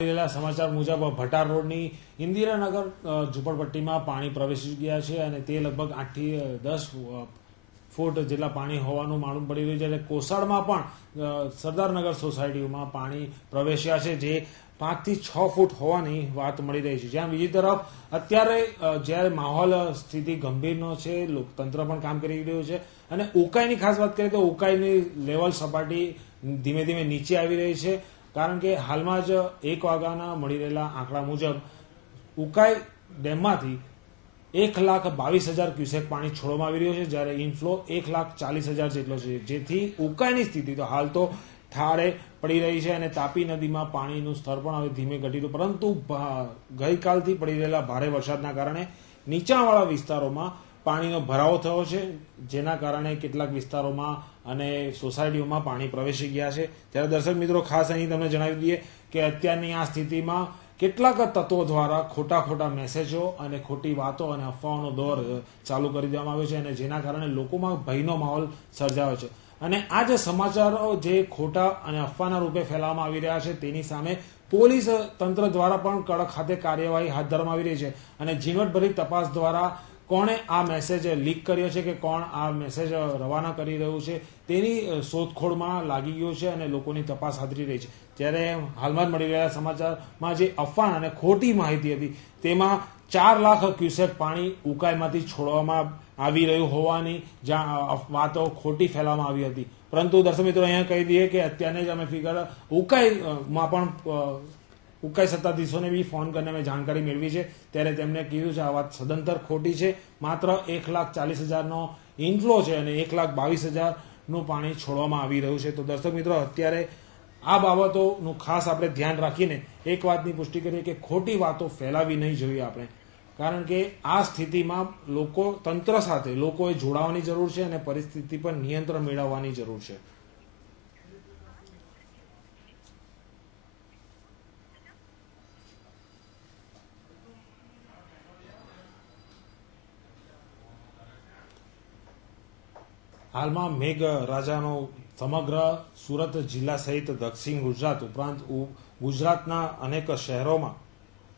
સમાચાર મુજબ ભટાર રોડની ઇન્દિરાનગર ઝુંપડપટ્ટીમાં પાણી પ્રવેશી ગયા છે અને તે લગભગ 8 થી 10 ફૂટ જેટલા પાણી હોવાનું માલુમ પડી રહ્યું છે. એટલે કોસાડમાં પણ સરદારનગર સોસાયટીઓમાં પાણી પ્રવેશ્યા છે, જે 5 થી 6 ફૂટ હોવાની વાત મળી રહી છે. જ્યાં બીજી તરફ અત્યારે જ્યારે માહોલ સ્થિતિ ગંભીરનો છે, તંત્ર પણ કામ કરી રહ્યું છે અને ઉકાઈની ખાસ વાત કરીએ તો ઉકાઈની લેવલ સપાટી ધીમે ધીમે નીચે આવી રહી છે. કારણ કે હાલમાં જ 1 વાગ્યાના મળી રહેલા આંકડા મુજબ ઉકાઈ ડેમમાંથી 1,22,000 ક્યુસેક પાણી છોડવામાં આવી રહ્યું છે, જ્યારે ઇનફ્લો 1,40,000 જેટલો છે. જેથી ઉકાઈની સ્થિતિ તો હાલ તો ઠારે પડી રહી છે અને તાપી નદીમાં પાણીનું સ્તર પણ હવે ધીમે ઘટ્યું, પરંતુ ગઈકાલથી પડી રહેલા ભારે વરસાદના કારણે નીચાણવાળા વિસ્તારોમાં પાણીનો ભરાવો થયો છે, જેના કારણે કેટલાક વિસ્તારોમાં અને સોસાયટીઓમાં પાણી પ્રવેશી ગયા છે. ત્યારે દર્શક મિત્રો, ખાસ અહીં તમને જણાવી દઈએ કે અત્યારની આ સ્થિતિમાં કેટલાક તત્વો દ્વારા ખોટા મેસેજો અને ખોટી વાતો અને અફવાઓનો દોર ચાલુ કરી દેવામાં આવ્યો છે અને જેના કારણે લોકોમાં ભયનો માહોલ સર્જાયો છે. અને આ જે સમાચારો જે ખોટા અને અફવાના રૂપે ફેલાવવામાં આવી રહ્યા છે, તેની સામે પોલીસ તંત્ર દ્વારા પણ કડક ખાતે કાર્યવાહી હાથ ધરવામાં આવી રહી છે અને ઝીણવટભરી તપાસ દ્વારા કોણે આ મેસેજ લીક કર્યો છે કે કોણ આ મેસેજ રવાના કરી રહ્યું છે, તેની શોધખોળમાં લાગી ગયું છે અને લોકોની તપાસ હાથ ધરી રહી છે. ત્યારે હાલમાં જ મળી રહેલા સમાચારમાં જે અફવા અને ખોટી માહિતી હતી, તેમાં 4 લાખ ક્યુસેક પાણી ઉકાઈમાંથી છોડવામાં આવી રહ્યું હોવાની જ્યાં વાતો ખોટી ફેલાવવામાં આવી હતી. પરંતુ દર્શક મિત્રો, અહીંયા કહી દઈએ કે અત્યારને જ અમે ફિગર ઉકાઈમાં પણ ઉકાઈ સત્તાધીશોને બી ફોન કરીને અમે જાણકારી મેળવી છે, ત્યારે તેમણે કીધું છે આ વાત સદંતર ખોટી છે. માત્ર 1,40,000નો ઇનફ્લો છે અને 1,22,000નું પાણી છોડવામાં આવી રહ્યું છે. તો દર્શક મિત્રો, અત્યારે આ બાબતોનું ખાસ આપણે ધ્યાન રાખીને એક વાતની પુષ્ટિ કરીએ કે ખોટી વાતો ફેલાવી નહીં જોઈએ આપણે, કારણ કે આ સ્થિતિમાં તંત્ર સાથે લોકોએ જોડાવાની જરૂર છે અને પરિસ્થિતિ પર નિયંત્રણ મેળવવાની જરૂર છે. હાલમાં મેઘરાજાનો સમગ્ર સુરત જિલ્લા સહિત દક્ષિણ ગુજરાત ઉપરાંત ગુજરાતના અનેક શહેરોમાં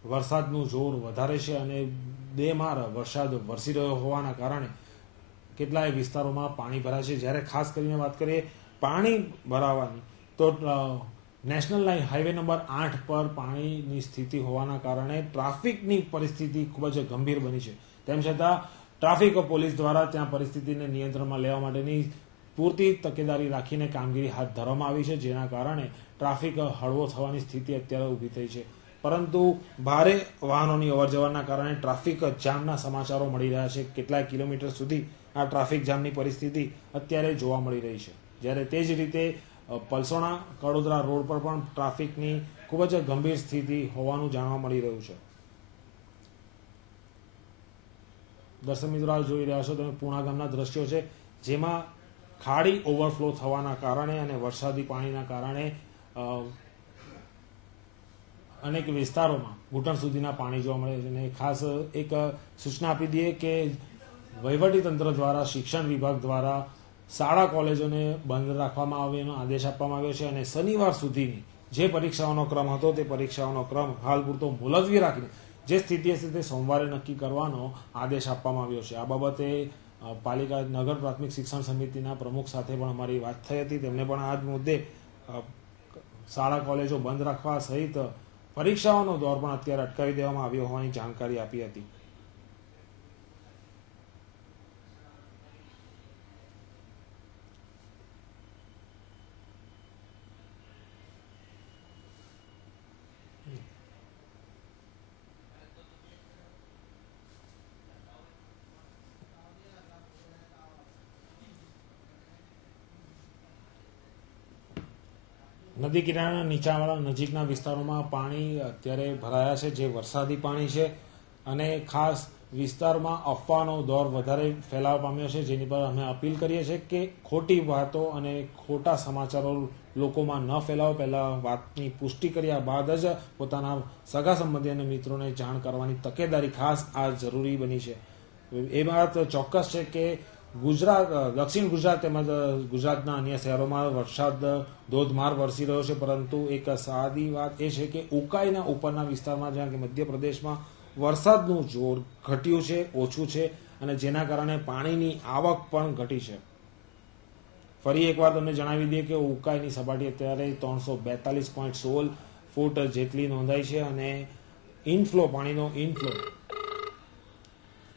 વરસાદનું જોર વધારે છે અને બેમાર વરસાદ વરસી રહ્યો હોવાના કારણે કેટલાય વિસ્તારોમાં પાણી ભરાય છે. જ્યારે ખાસ કરીને વાત કરીએ પાણી ભરાવાની, તો નેશનલ હાઈવે નંબર 8 પર પાણીની સ્થિતિ હોવાના કારણે ટ્રાફિકની પરિસ્થિતિ ખૂબ જ ગંભીર બની છે. તેમ છતાં ટ્રાફિક પોલીસ દ્વારા ત્યાં પરિસ્થિતિને નિયંત્રણમાં લેવા માટેની પૂરતી તકેદારી રાખીને કામગીરી હાથ ધરવામાં આવી છે, જેના કારણે ટ્રાફિક હળવો થવાની સ્થિતિ અત્યારે ઊભી થઈ છે. પરંતુ ભારે વાહનોની અવરજવરના કારણે ટ્રાફિક જામના સમાચારો મળી રહ્યા છે. કેટલાય કિલોમીટર સુધી આ ટ્રાફિક જામની પરિસ્થિતિ અત્યારે જોવા મળી રહી છે. જ્યારે તે જ રીતે પલસોણા કડોદરા રોડ પર પણ ટ્રાફિકની ખૂબ જ ગંભીર સ્થિતિ હોવાનું જાણવા મળી રહ્યું છે. દર્શક મિત્રો, જોઈ રહ્યા છો તમે પૂણા ગામના દ્રશ્યો છે, જેમાં ખાડી ઓવરફ્લો થવાના કારણે અને વરસાદી પાણીના કારણે અનેક વિસ્તારોમાં ઘૂંટણ સુધીના પાણી જોવા મળે છે. અને ખાસ એક સૂચના આપી દઈએ કે વહીવટીતંત્ર દ્વારા, શિક્ષણ વિભાગ દ્વારા શાળા કોલેજોને બંધ રાખવામાં આવ્યાનો આદેશ આપવામાં આવ્યો છે અને શનિવાર સુધીની જે પરીક્ષાઓનો ક્રમ હતો તે પરીક્ષાઓનો ક્રમ હાલ પૂરતો મુલતવી રાખીને જે સ્થિતિ હશે તે સોમવારે નક્કી કરવાનો આદેશ આપવામાં આવ્યો છે. આ બાબતે પાલિકા નગર પ્રાથમિક શિક્ષણ સમિતિના પ્રમુખ સાથે પણ અમારી વાત થઈ હતી. તેમણે પણ આ જ મુદ્દે શાળા કોલેજો બંધ રાખવા સહિત પરીક્ષાઓનો દોર પણ અત્યારે અટકાવી દેવામાં આવ્યો હોવાની જાણકારી આપી હતી. નદી કિનારાના નીચાણવાળા નજીકના વિસ્તારોમાં પાણી અત્યારે ભરાયા છે, જે વરસાદી પાણી છે અને ખાસ વિસ્તારમાં અફવાનો દોર વધારે ફેલાવા પામ્યો છે, જેની પર અમે અપીલ કરીએ છીએ કે ખોટી વાતો અને ખોટા સમાચારો લોકોમાં ન ફેલાવો. પહેલાં વાતની પુષ્ટિ કર્યા બાદ જ પોતાના સગા સંબંધી અને મિત્રોને જાણ કરવાની તકેદારી ખાસ આ જરૂરી બની છે. એ વાત ચોક્કસ છે કે દક્ષિણ ગુજરાત તેમજ ગુજરાતના અન્ય શહેરોમાં વરસાદ ધોધમાર વરસી રહ્યો છે, પરંતુ એક સાદી વાત એ છે કે ઉકાઈના ઉપરના વિસ્તારમાં જ્યાં કે મધ્યપ્રદેશમાં વરસાદનું જોર ઘટ્યું છે, ઓછું છે, અને જેના કારણે પાણીની આવક પણ ઘટી છે. ફરી એકવાર તમને જણાવી દઈએ કે ઉકાઈની સપાટી અત્યારે 342.16 ફૂટ જેટલી નોંધાઈ છે અને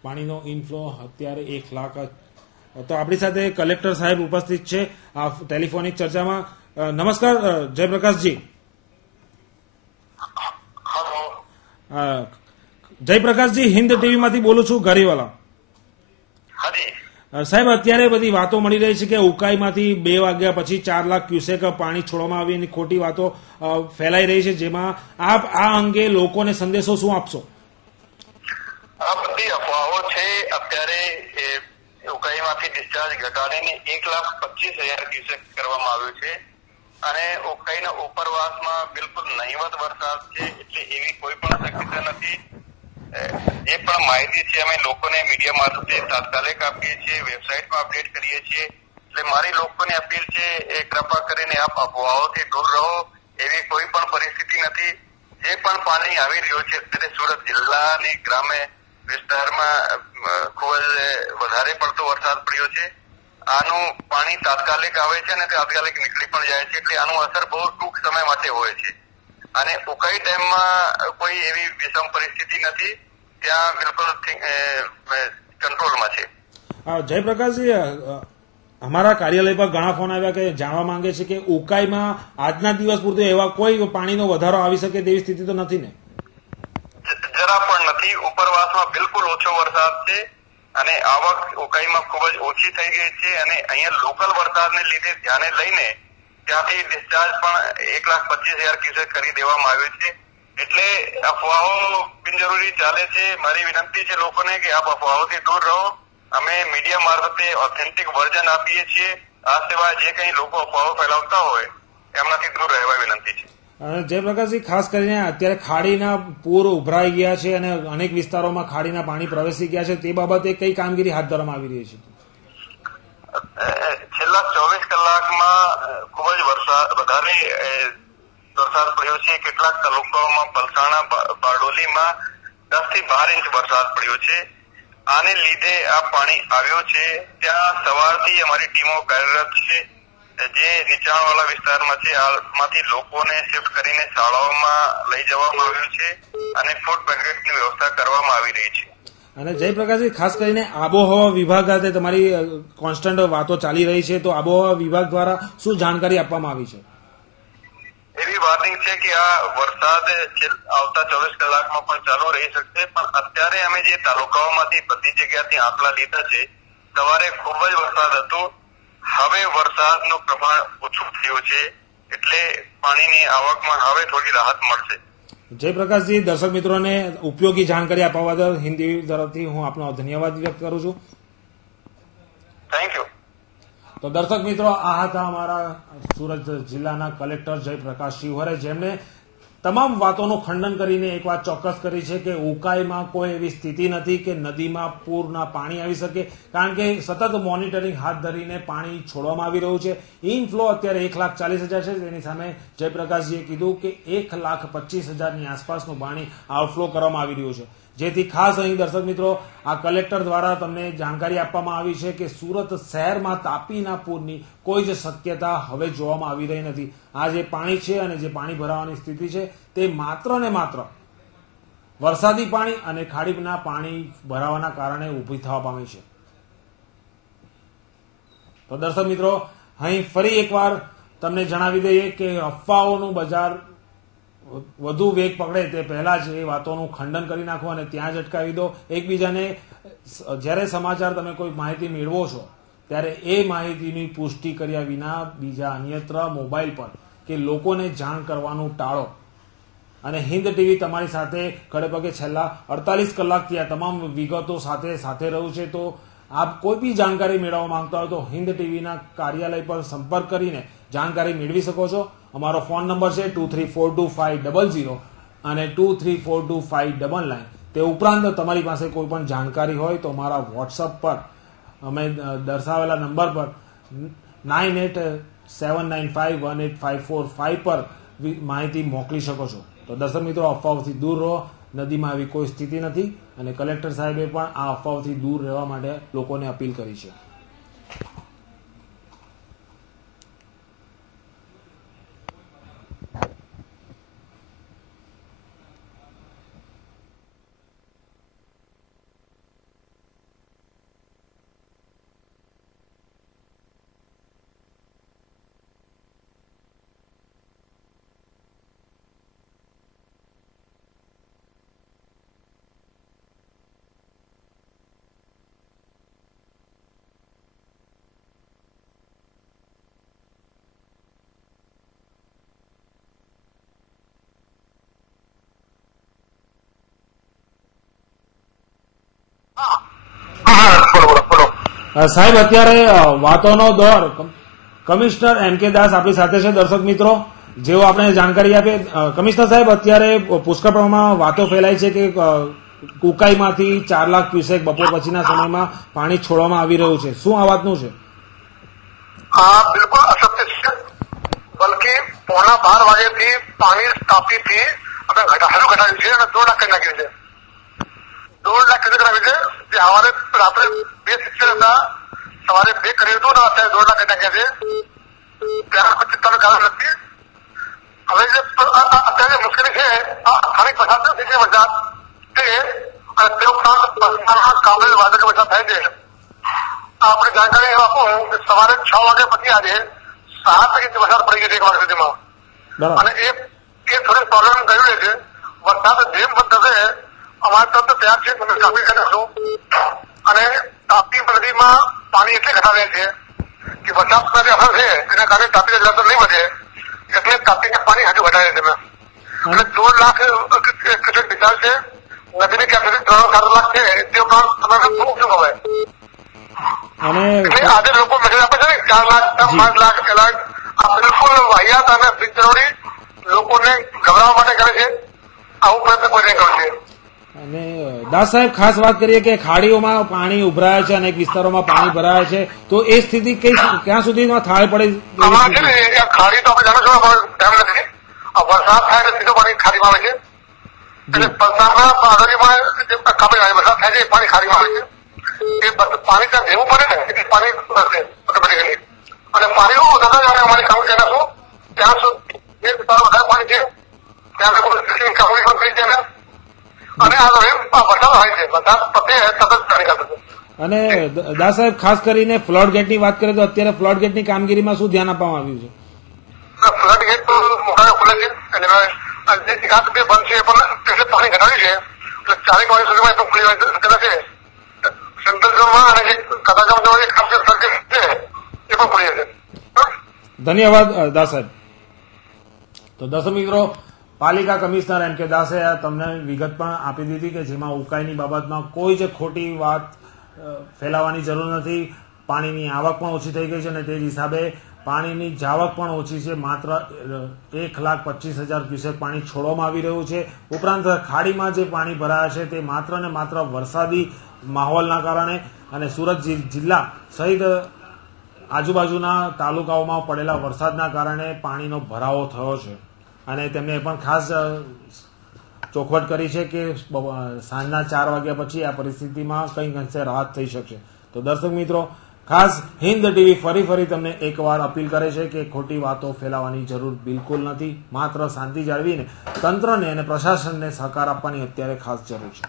પાણીનો ઇનફ્લો અત્યારે 1 લાખ. તો આપણી સાથે કલેક્ટર સાહેબ ઉપસ્થિત છે આ ટેલિફોનિક ચર્ચામાં. નમસ્કાર જયપ્રકાશજી. જયપ્રકાશજી, હિન્દ ટીવીમાંથી બોલું છું, ગરીવાલા. સાહેબ, અત્યારે બધી વાતો મળી રહી છે કે ઉકાઈમાંથી 2 વાગ્યા પછી 4 લાખ ક્યુસેક પાણી છોડવામાં આવી ખોટી વાતો ફેલાઈ રહી છે, જેમાં આપ આ અંગે લોકોને સંદેશો શું આપશો? આ બધી અફવાઓ છે. અત્યારે ઉકાઈમાંથી ડિસ્ચાર્જ ઘટાડીને 1,25,000 ક્યુસેક કરવામાં આવ્યું છે અને ઉકાઈના ઉપરવાસમાં બિલકુલ નહીવત વરસાદ છે, એટલે એવી કોઈ પણ શક્યતા નથી. જે પણ માહિતી છે અમે લોકોને મીડિયા મારફતે તાત્કાલિક આપીએ છીએ, વેબસાઇટમાં અપડેટ કરીએ છીએ. એટલે મારી લોકોને અપીલ છે, એ કૃપા કરીને આપ અફવાઓથી દૂર રહો. એવી કોઈ પણ પરિસ્થિતિ નથી. જે પણ પાણી આવી રહ્યું છે અત્યારે સુરત જિલ્લાની ગ્રામ્ય વિસ્તારમાં ખૂબ જ વધારે પડતો વરસાદ પડ્યો છે. આનું પાણી તાત્કાલિક આવે છે અને તાત્કાલિક નીકળી પણ જાય છે, એટલે આનું અસર બહુ ટૂંક સમય માટે હોય છે. અને ઉકાઈ ડેમમાં કોઈ એવી વિષમ પરિસ્થિતિ નથી, ત્યાં બિલકુલ કંટ્રોલમાં છે. જયપ્રકાશજી, અમારા કાર્યાલય પર ઘણા ફોન આવ્યા કે જાણવા માંગે છે કે ઉકાઈમાં આજના દિવસ પૂરતું એવા કોઈ પાણીનો વધારો આવી શકે તેવી સ્થિતિ તો નથી ને? જરા પણ નથી. ઉપરવાસમાં બિલકુલ ઓછો વરસાદ છે અને આવક ઉકાઈમાં ખૂબ જ ઓછી થઈ ગઈ છે અને અહીંયા લોકલ વરસાદને લીધે ધ્યાને લઈને ત્યાંથી ડિસ્ચાર્જ પણ 1,25,000 ક્યુસેક કરી દેવામાં આવ્યું છે. એટલે અફવાઓ બિનજરૂરી ચાલે છે. મારી વિનંતી છે લોકોને કે આપ અફવાઓથી દૂર રહો. અમે મીડિયા મારફતે ઓથેન્ટિક વર્ઝન આપીએ છીએ. આ સિવાય જે કંઈ લોકો અફવાઓ ફેલાવતા હોય એમનાથી દૂર રહેવા વિનંતી છે. જયપ્રકાશજી, ખાસ કરીને અત્યારે ખાડીના પૂર ઉભરાઈ ગયા છે અને અનેક વિસ્તારોમાં ખાડીના પાણી પ્રવેશી ગયા છે, તે બાબતે કઈ કામગીરી હાથ ધરવામાં આવી રહી છે? છેલ્લા 24 કલાકમાં ખૂબ જ વધારે વરસાદ પડ્યો છે. કેટલાક તાલુકાઓમાં પલસાણા, બારડોલીમાં 10 થી 12 ઇંચ વરસાદ પડ્યો છે. આને લીધે આ પાણી આવ્યો છે. ત્યાં સવારથી અમારી ટીમો કાર્યરત છે. જે નીચાણવાળા વિસ્તારમાં છે આમાંથી લોકોને શિફ્ટ કરીને શાળાઓમાં લઈ જવામાં આવ્યું છે અને ફૂડ પેકેટની વ્યવસ્થા કરવામાં આવી રહી છે. અને જયપ્રકાશજી, ખાસ કરીને આબોહવા વિભાગ સાથે તમારી કોન્સ્ટન્ટ વાતો ચાલી રહી છે, તો આબોહવા વિભાગ દ્વારા શું જાણકારી આપવામાં આવી છે? એવી વાતિંગ છે કે આ વરસાદ આવતા 24 કલાકમાં પણ ચાલુ રહી શકશે, પણ અત્યારે અમે જે તાલુકાઓમાંથી બધી જગ્યાથી આંકડા લીધા છે, સવારે ખૂબ જ વરસાદ હતો. હવે વરસાદનું પ્રમાણ ઓછું થયું છે, એટલે પાણીની આવકમાં હવે થોડી રાહત મળશે. જયપ્રકાશજી, દર્શક મિત્રોને ઉપયોગી જાણકારી આપવા બદલ હિન્દી તરફથી હું આપનો ધન્યવાદ વ્યક્ત કરું છું. Thank you. તો દર્શક મિત્રો, આ હતા અમારા સુરત જિલ્લાના કલેક્ટર જયપ્રકાશ શિવહરે, જેમણે તમામ વાતોનું ખંડન કરીને એક વાત ચોક્કસ કરી છે કે ઉકાઈમાં કોઈ એવી સ્થિતિ નથી કે નદીમાં પૂરના પાણી આવી શકે, કારણ કે સતત મોનિટરિંગ હાથ ધરીને પાણી છોડવામાં આવી રહ્યું છે. ઇનફ્લો અત્યારે 1,40,000 છે, તેની સામે જયપ્રકાશજીએ કીધું કે 1,25,000ની આસપાસનું પાણી આઉટફ્લો કરવામાં આવી રહ્યું છે. જેથી ખાસ અહીં દર્શક મિત્રો, આ કલેક્ટર દ્વારા તમને જાણકારી આપવામાં આવી છે કે સુરત શહેરમાં તાપીના પૂરની કોઈ જ શક્યતા હવે જોવામાં આવી રહી નથી. આ જે પાણી છે અને જે પાણી ભરાવાની સ્થિતિ છે તે માત્ર ને માત્ર વરસાદી પાણી અને ખાડીના પાણી ભરાવાના કારણે ઊભી થવા પામી છે. તો દર્શક મિત્રો, અહીં ફરી એકવાર તમને જણાવી દઈએ કે અફવાઓનું બજાર વધુ વેગ પકડે તે પહેલા જ એ વાતોનું ખંડન કરી નાખો અને ત્યાં જ અટકાવી દો. એકબીજાને જ્યારે સમાચાર તમે કોઈ માહિતી મેળવો છો ત્યારે એ માહિતીની પુષ્ટિ કર્યા વિના બીજા અન્યત્ર મોબાઈલ પર કે લોકોને જાણ કરવાનું ટાળો. અને હિન્દ ટીવી તમારી સાથે ખડેપગે છેલ્લા 48 કલાકથી આ તમામ વિગતો સાથે રહ્યું છે. તો આપ કોઈ બી જાણકારી મેળવવા માંગતા હોય તો હિન્દ ટીવીના કાર્યાલય પર સંપર્ક કરીને જાણકારી મેળવી શકો છો. અમારો ફોન નંબર છે 234250 અને 234259. તે ઉપરાંત તમારી પાસે કોઈ પણ જાણકારી હોય તો અમારા વોટ્સઅપ પર અમે દર્શાવેલા નંબર પર 9879518545 પર માહિતી મોકલી શકો છો. તો દર્શક મિત્રો, અફવાઓથી દૂર રહો. નદીમાં આવી કોઈ સ્થિતિ નથી અને કલેક્ટર સાહેબે પણ આ અફવાઓથી દૂર રહેવા માટે લોકોને અપીલ કરી છે. સાહેબ, અત્યારે વાતોનો દોર. કમિશનર એમ કે દાસ આપણી સાથે છે. દર્શક મિત્રો, જેઓ આપણે જાણકારી આપીએ. કમિશનર સાહેબ, અત્યારે પુષ્કળ પ્રમાણમાં વાતો ફેલાય છે કે ઉકાઈમાંથી 4 લાખ ક્યુસેક બપોર પછીના સમયમાં પાણી છોડવામાં આવી રહ્યું છે. શું આ વાતનું છે? હા, બિલકુલ અસત્ય છે. બલકે 11:15 વાગ્યાથી પાણી તાપીથી આપણે ઘટાડ્યું છે અને 2 લાખ કરી નાખ્યું છે. 2 લાખ કરી નાખ્યું છે. જે સવારે રાત્રે 2 શિક્ષણ હતા, સવારે 2 કર્યું હતું ને અત્યારે 2 લાખ કરી નાખ્યા છે. ત્યાર પછી તારું કારણ નથી. હવે જે અત્યારે મુશ્કેલી છે આ સ્થાનિક પ્રશાસન છે વરસાદ તે અને તે ઉપરાંત કાબેલ વાદળ વરસાદ થાય છે. આપણે જાણકારી આપું કે સવારે 6 વાગ્યા પછી આજે 7 ઇંચ વરસાદ પડી ગયો છે 1 વાગ્યા સુધીમાં. અને એ થોડી પ્રોબ્લેમ થયું છે. વરસાદ જેમ થશે અમારે તરફ તૈયાર છે, તમે કાપી શકશો. અને તાપી નદીમાં પાણી એટલે ઘટાડે છે કે વરસાદ જે અસર છે એના કારણે તાપી જળસ્તર નહીં વધે, એટલે તાપીના પાણી હજુ ઘટાડે છે. અને 2 લાખ ડિચાર્જ છે. નદીની કેપેસિટી 3-4 લાખ છે. તે ઉપરાંત તમારે શું શું હોય અને આજે લોકો મેસેજ આપે છે ને 4 લાખ 5 લાખ લાખ આ બિલકુલ વાહિયાત અને બિનજરૂરી લોકોને ગભરાવવા માટે કરે છે. આવું પ્રયત્ન કોઈ નહીં કરે છે. અને દાસ સાહેબ, ખાસ વાત કરીએ કે ખાડીઓમાં પાણી ઉભરાય છે, અનેક વિસ્તારોમાં પાણી ભરાય છે, તો એ સ્થિતિ ક્યાં સુધીમાં થાળ પડે? આમાં છે ને ખાડી તો આપણે જાણો છો ટાઈમ નથી. આ વરસાદ થાય એટલે સીધું પાણી ખાડીમાં આવે છે. એટલે વરસાદના આગળમાં જે કાપી આવે વરસાદ થાય છે એ પાણી ખાડીમાં આવે છે. એ પાણી ત્યાં દેવું પડે ને એટલે પાણી ઓટોમેટિકલી. અને પાણી થતા જ અમારી કામ કે શું ત્યાં સુધી જે વિસ્તારો વધારે પાણી છે ત્યાં કોઈ કામગીરી પણ કરી છે. અને આ વરસાદ થાય છે, વરસાદ પતે તરત પાણી કાઢે. અને દાસ સાહેબ, ખાસ કરીને ફ્લડ ગેટની વાત કરીએ તો અત્યારે ફ્લડ ગેટની કામગીરીમાં શું ધ્યાન આપવામાં આવ્યું છે? ફ્લડ ગેટ તો મોટા ખુલે છે એટલે જે એકાદ 2 બંધ છે પણ એટલે પાણી ઘટાડ્યું છે. એટલે 4 વાગ્યા સુધીમાં પણ ખુલી કદાચ છે. સેન્ટ્રલ ઝોનમાં અને જે કદાચામ જે ખાસ સર્કિટ છે એ પણ ખુલી જશે. ધન્યવાદ દાસ સાહેબ. તો દર્શક મિત્રો, પાલિકા કમિશનર એમ કે દાસે તમને વિગત પણ આપી દીધી કે જેમાં ઉકાઈની બાબતમાં કોઈ જ ખોટી વાત ફેલાવવાની જરૂર નથી. પાણીની આવક પણ ઓછી થઈ ગઈ છે અને તે જ હિસાબે પાણીની જાવક પણ ઓછી છે. માત્ર 1,25,000 ક્યુસેક પાણી છોડવામાં આવી રહ્યું છે. ઉપરાંત ખાડીમાં જે પાણી ભરાયા છે તે માત્ર ને માત્ર વરસાદી માહોલના કારણે અને સુરત જિલ્લા સહિત આજુબાજુના તાલુકાઓમાં પડેલા વરસાદના કારણે પાણીનો ભરાવો થયો છે. અને તેમણે પણ ખાસ ચોખવટ કરી છે કે સાંજના 4 વાગ્યા પછી આ પરિસ્થિતિમાં કંઈક અંશે રાહત થઈ શકશે. તો દર્શક મિત્રો, ખાસ હિન્દ ટીવી ફરી તમને એકવાર અપીલ કરે છે કે ખોટી વાતો ફેલાવવાની જરૂર બિલકુલ નથી. માત્ર શાંતિ જાળવીને તંત્રને અને પ્રશાસનને સહકાર આપવાની અત્યારે ખાસ જરૂર છે.